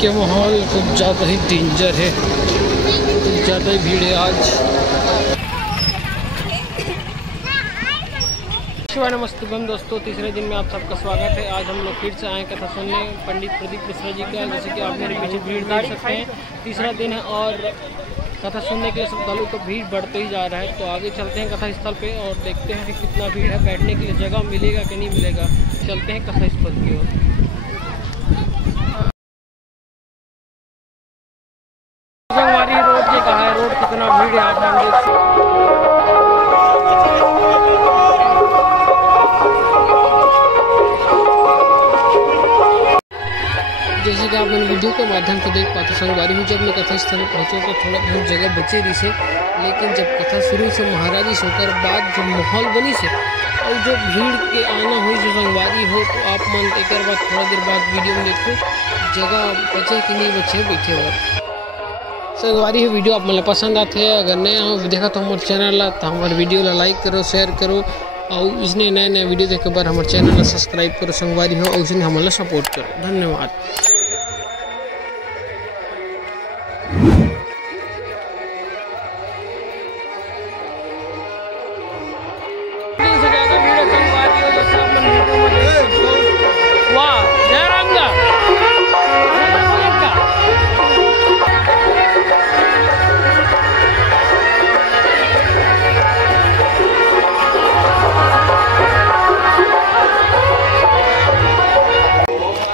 के माहौल कुछ ज़्यादा ही डेंजर है, कुछ ज़्यादा ही भीड़ है आज। नमस्ते बम दोस्तों, तीसरे दिन में आप सबका स्वागत है। आज हम लोग फिर से आए कथा सुनने पंडित प्रदीप मिश्रा जी का। जैसे कि आप मेरे पीछे भीड़ देख सकते हैं, तीसरा दिन है और कथा सुनने के लिए श्रद्धालु का भीड़ बढ़ते ही जा रहा है। तो आगे चलते हैं कथा स्थल पे और देखते हैं कि कितना भीड़ है, बैठने के लिए जगह मिलेगा कि नहीं मिलेगा। चलते हैं कथा स्थल की ओर। संगवारी रोड ये कहा है, रोड कितना भीड़ है आप देख सकते हैं। जैसे कि आप मैंने वीडियो के माध्यम से देख पाते, संगवारी में जब मैं कथा स्थल पहुँचा तो थोड़ा बहुत जगह बचे रही से, लेकिन जब कथा शुरू से महाराजी होकर बाद जो माहौल बनी से और जो भीड़ के आना हुई जो संगवारी हो, तो आप मन एक बाद थोड़ा देर बाद वीडियो में देखो जगह बचे कि नहीं बचे बैठे हुए संगवारी है। वीडियो आप मतलब पसंद आते हैं, अगर नया हो देखा तो हमारे चैनल ला तो हमारे वीडियो ला लाइक करो, शेयर करो और इसने नए नए वीडियो देखे बार हमारे चैनल ला सब्सक्राइब करो संगवारी हो और उसने हमारा सपोर्ट करो। धन्यवाद।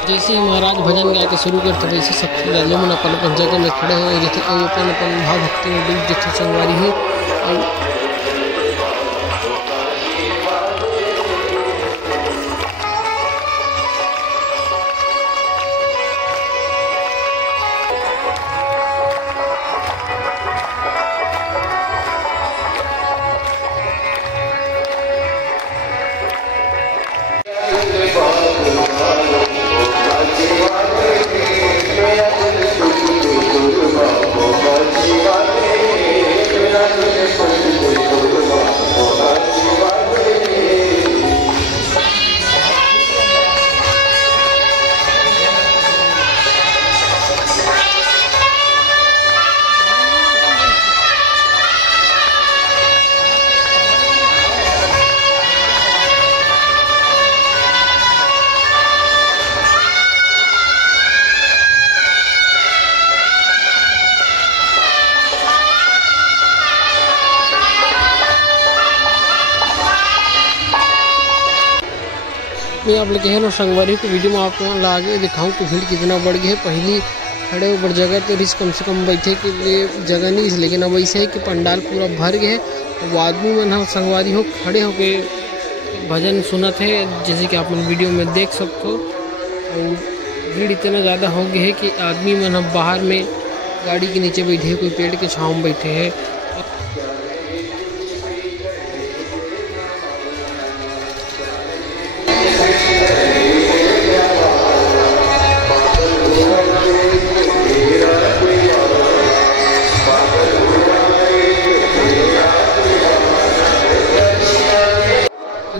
जैसे ही महाराज भजन गा के शुरू करते वैसे सब लोग अपन जगह में खड़े हो जैसे अपन भाव भक्ति में डूब जैसे संगवारी हो। मैं आप लोग कह संगवारी की वीडियो में आप आगे दिखाऊं कि भीड़ कितना बढ़ गई है। पहली खड़े ऊपर जगह तो रिस कम से कम बैठे के लिए जगह नहीं, लेकिन अब ऐसा है कि पंडाल पूरा भर गया है। वो आदमी मन हम संगवारी हो खड़े होके भजन सुनत है, जैसे कि आप मन वीडियो में देख सकते हो। और भीड़ इतना ज़्यादा हो गया है कि आदमी मन हम बाहर में गाड़ी के नीचे बैठे, कोई पेड़ के छाँव में बैठे हैं।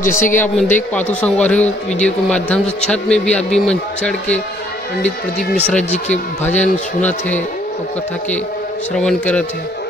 जैसे कि आप मन देख पाते संगवारी वीडियो के माध्यम से छत में भी आदमी मन चढ़ के पंडित प्रदीप मिश्रा जी के भजन सुनत है और कथा के श्रवण करत है।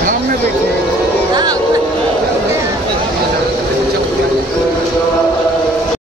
सामने देखिए।